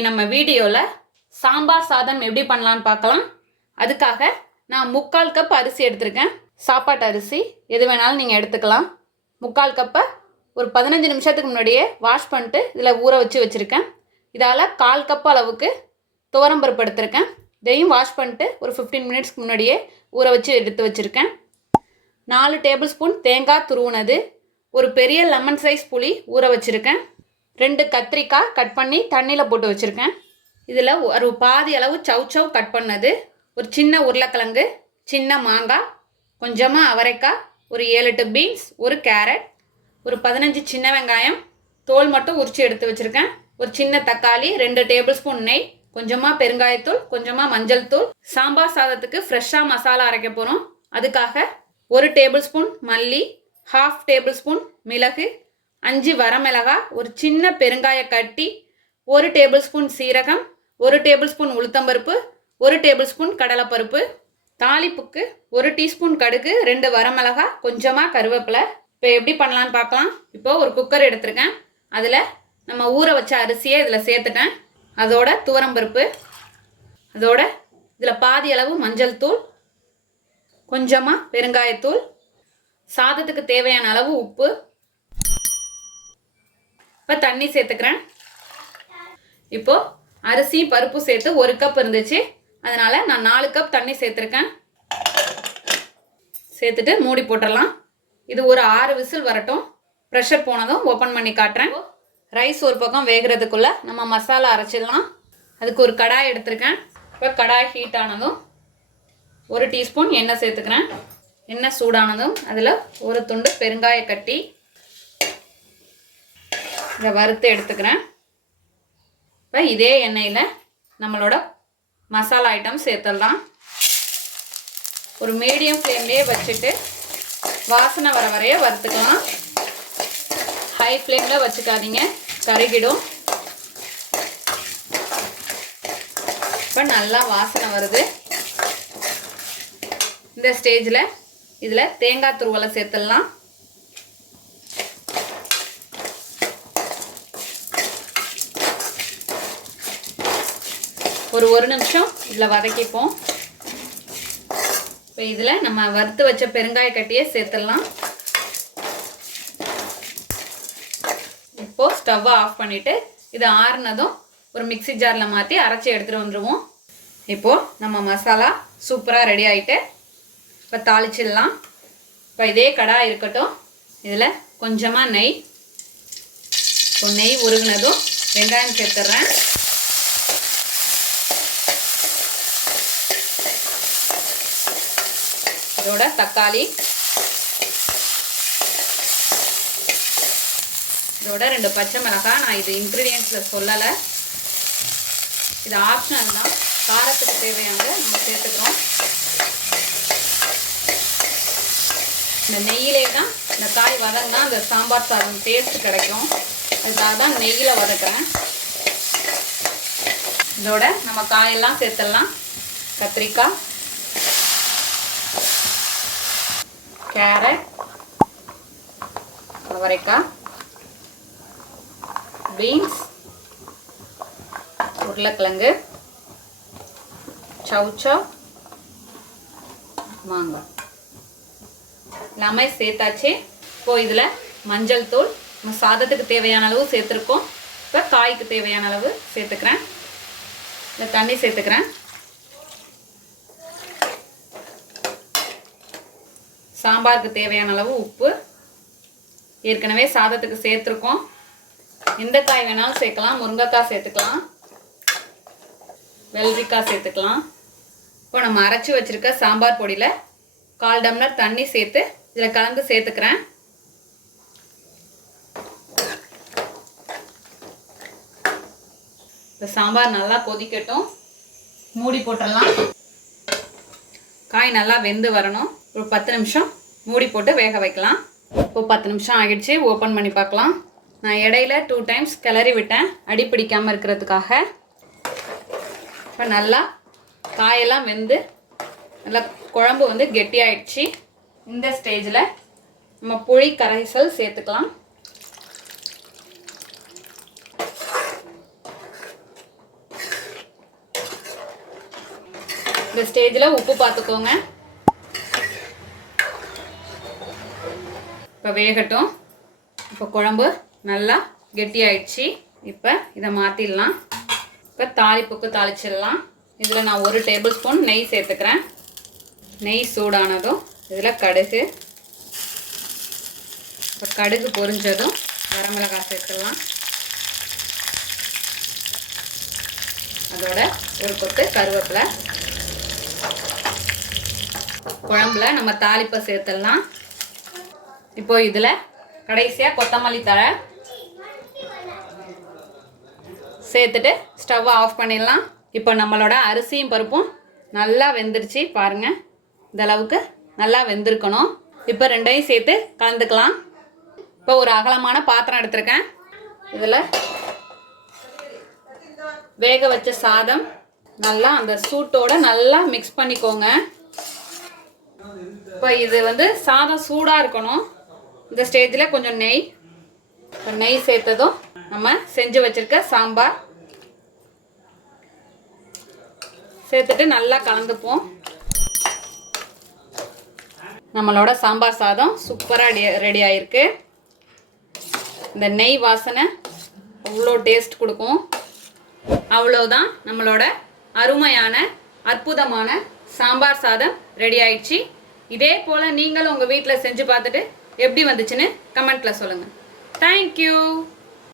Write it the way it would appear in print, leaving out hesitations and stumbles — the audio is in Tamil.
இன்னைக்கு நம்ம வீடியோவில் சாம்பார் சாதம் எப்படி பண்ணலான்னு பார்க்கலாம். அதுக்காக நான் 3/4 கப் அரிசி எடுத்திருக்கேன். சாப்பாட்டு அரிசி எது வேணாலும் நீங்கள் எடுத்துக்கலாம். 3/4 கப்பை ஒரு 15 நிமிஷத்துக்கு முன்னாடியே வாஷ் பண்ணிட்டு இதில் ஊற வச்சுருக்கேன். இதால் 1/4 கப் அளவுக்கு துவரம்பருப்பு எடுத்திருக்கேன். இதையும் வாஷ் பண்ணிட்டு ஒரு 15 மினிட்ஸ்க்கு முன்னாடியே ஊற வச்சு எடுத்து வச்சுருக்கேன். 4 டேபிள் ஸ்பூன் தேங்காய் துருவுனது, ஒரு பெரிய லெமன் சைஸ் புளி ஊற வச்சுருக்கேன். 2 கத்திரிக்காய் கட் பண்ணி தண்ணியில் போட்டு வச்சுருக்கேன். இதில் ஒரு பாதி அளவு சவ் கட் பண்ணது, ஒரு சின்ன உருளைக்கிழங்கு, சின்ன மாங்காய், கொஞ்சமாக அவரைக்காய், ஒரு 7-8 பீன்ஸ், ஒரு கேரட், ஒரு 15 சின்ன வெங்காயம் தோல் மட்டும் உரித்து எடுத்து வச்சுருக்கேன். ஒரு சின்ன தக்காளி, 2 டேபிள் ஸ்பூன் நெய், கொஞ்சமாக பெருங்காயத்தூள், கொஞ்சமாக மஞ்சள் தூள். சாம்பார் சாதத்துக்கு ஃப்ரெஷ்ஷாக மசாலா அரைக்க போகிறோம். அதுக்காக 1 டேபிள் ஸ்பூன் மல்லி, 1/2 டேபிள் ஸ்பூன் மிளகு, 5 வரமிளகாய், ஒரு சின்ன பெருங்காய கட்டி, 1 டேபிள் ஸ்பூன் சீரகம், 1 டேபிள் ஸ்பூன் உளுத்தம்பருப்பு, 1 டேபிள் ஸ்பூன் கடலைப்பருப்பு. தாளிப்புக்கு 1 டீஸ்பூன் கடுகு, 2 வரமிளகாய், கொஞ்சமாக கருவேப்பிலை. இப்போ எப்படி பண்ணலான்னு பார்க்கலாம். இப்போ ஒரு குக்கர் எடுத்திருக்கேன். அதில் நம்ம ஊற வச்ச அரிசியை இதில் சேர்த்துட்டேன். அதோட துவரம்பருப்பு, அதோட இதில் பாதி அளவு மஞ்சள் தூள், கொஞ்சமாக பெருங்காயத்தூள், சாதத்துக்கு தேவையான அளவு உப்பு. இப்போ தண்ணி சேர்த்துக்கிறேன். இப்போது அரிசி பருப்பு சேர்த்து 1 கப் இருந்துச்சு, அதனால் நான் 4 கப் தண்ணி சேர்த்துருக்கேன். சேர்த்துட்டு மூடி போட்டுடலாம். இது ஒரு 6 விசில் வரட்டும். ப்ரெஷர் போனதும் ஓப்பன் பண்ணி காட்டுறேன். ரைஸ் ஒரு பக்கம் வேகிறதுக்குள்ளே நம்ம மசாலா அரைச்சிடலாம். அதுக்கு ஒரு கடாய் எடுத்துருக்கேன். இப்போ கடாய் ஹீட் ஆனதும் 1 டீஸ்பூன் எண்ணெய் சேர்த்துக்கிறேன். எண்ணெய் சூடானதும் அதில் ஒரு துண்டு பெருங்காய கட்டி இதை வறுத்து எடுத்துக்கிறேன். இப்போ இதே எண்ணெயில் நம்மளோட மசாலா ஐட்டம் சேர்த்துடலாம். ஒரு மீடியம் ஃப்ளேம்லேயே வச்சுட்டு வாசனை வர வரைய வறுத்துக்கலாம். ஹை ஃப்ளேமில் வச்சுக்காதீங்க, கருகிடும். இப்போ நல்லா வாசனை வருது. இந்த ஸ்டேஜில் இதில் தேங்காய் துருவலை சேர்த்துடலாம். ஒரு நிமிஷம் இதில் வதக்கிப்போம். இப்போ இதில் நம்ம வறுத்து வச்ச பெருங்காய கட்டியை சேர்த்துடலாம். இப்போது ஸ்டவ்வை ஆஃப் பண்ணிவிட்டு இதை ஆறுனதும் ஒரு மிக்சி ஜாரில் மாற்றி அரைச்சி எடுத்துகிட்டு வந்துடுவோம். இப்போது நம்ம மசாலா சூப்பராக ரெடி ஆகிட்டு இப்போ தாளிச்சிடலாம். இப்போ இதே கடாய் இருக்கட்டும். இதில் கொஞ்சமாக நெய், இப்போ நெய் உருகுனதும் வெங்காயம் சேர்த்துட்றேன். இதோட தக்காளி, இதோட 2 பச்சை மிளகாய். நான் இது இன்க்ரீடியன்ஸில் சொல்லலை, இது ஆப்ஷனல் தான். காரத்துக்கு தேவையானதை நம்ம சேர்த்துக்கிறோம். இந்த நெய்யிலே தான் இந்த காய் வதங்கினா அந்த சாம்பார் சாதம் டேஸ்ட் கிடைக்கும். அதுக்காக தான் நெய்யில் வதக்குறேன். இதோட நம்ம காயெல்லாம் சேர்த்துடலாம். கத்திரிக்காய், கேரட், அவரைக்காய், பீன்ஸ், உருளைக்கிழங்கு, சவ், மாங்காய் எல்லாமே சேர்த்தாச்சு. இப்போது இதில் மஞ்சள் தூள் நம்ம சாதத்துக்கு தேவையான அளவு சேர்த்துருக்கோம். இப்போ காய்க்கு தேவையான அளவு சேர்த்துக்கிறேன். இதில் தண்ணி சேர்த்துக்கிறேன். சாம்பாருக்கு தேவையான அளவு உப்பு, ஏற்கனவே சாதத்துக்கு சேர்த்துருக்கோம். எந்த காய் வேணாலும் சேர்க்கலாம். முருங்கைக்காய் சேர்த்துக்கலாம், வெள்ளரிக்காய் சேர்த்துக்கலாம். இப்போ நம்ம அரைச்சி வச்சுருக்க சாம்பார் பொடியில் 1/4 டம்ளர் தண்ணி சேர்த்து இதில் கலந்து சேர்த்துக்கிறேன். இப்போ சாம்பார் நல்லா கொதிக்கட்டும். மூடி போட்டுடலாம். காய் நல்லா வெந்து வரணும். ஒரு 10 நிமிஷம் மூடி போட்டு வேக வைக்கலாம். இப்போ 10 நிமிஷம் ஆகிடுச்சு. ஓப்பன் பண்ணி பார்க்கலாம். நான் இடையில 2 டைம்ஸ் கிளறி விட்டேன், அடி பிடிக்காமல் இருக்கிறதுக்காக. இப்போ நல்லா காயெல்லாம் வெந்து நல்லா குழம்பு வந்து கெட்டியாயிடுச்சு. இந்த ஸ்டேஜில் நம்ம புளி கரைசல் சேர்த்துக்கலாம். இந்த ஸ்டேஜில் உப்பு பார்த்துக்கோங்க. இப்போ வேகட்டும். இப்போ குழம்பு நல்லா கெட்டியாயிடுச்சு. இப்போ இதை மாற்றிடலாம். இப்போ தாளிப்புக்கு தாளிச்சிடலாம். இதில் நான் 1 டேபிள் ஸ்பூன் நெய் சேர்த்துக்கிறேன். நெய் சூடானதும் இதில் கடுகு, இப்போ கடுகு பொரிஞ்சதும் வரமிளகாய் சேர்த்துடலாம். அதோட ஒரு கொத்து கருவேப்பிலை. குழம்புல நம்ம தாளிப்பை சேர்த்துடலாம். இப்போ இதில் கடைசியாக கொத்தமல்லி தழை சேர்த்துட்டு ஸ்டவ்வை ஆஃப் பண்ணிடலாம். இப்போ நம்மளோட அரிசியும் பருப்பும் நல்லா வெந்துருச்சு பாருங்கள். இந்த அளவுக்கு நல்லா வெந்திருக்கணும். இப்போ ரெண்டையும் சேர்த்து கலந்துக்கலாம். இப்போ ஒரு அகலமான பாத்திரம் எடுத்திருக்கேன். இதில் வேக வச்ச சாதம் நல்லா அந்த சூட்டோட நல்லா மிக்ஸ் பண்ணிக்கோங்க. இப்போ இது சாதம் சூடாக இருக்கணும். இந்த ஸ்டேஜில் கொஞ்சம் நெய், இப்போ நெய் சேர்த்ததும் நம்ம செஞ்சு வச்சுருக்க சாம்பார் சேர்த்துட்டு நல்லா கலந்துப்போம். நம்மளோட சாம்பார் சாதம் சூப்பராக ரெடி ஆகிருக்கு. இந்த நெய் வாசனை அவ்வளோ டேஸ்ட் கொடுக்கும். அவ்வளோதான், நம்மளோட அருமையான அற்புதமான சாம்பார் சாதம் ரெடி ஆயிடுச்சு. இதே போல் நீங்களும் உங்கள் வீட்டில் செஞ்சு பார்த்துட்டு எப்படி வந்துச்சுன்னு கமெண்ட்டில் சொல்லுங்கள். தேங்க்யூ.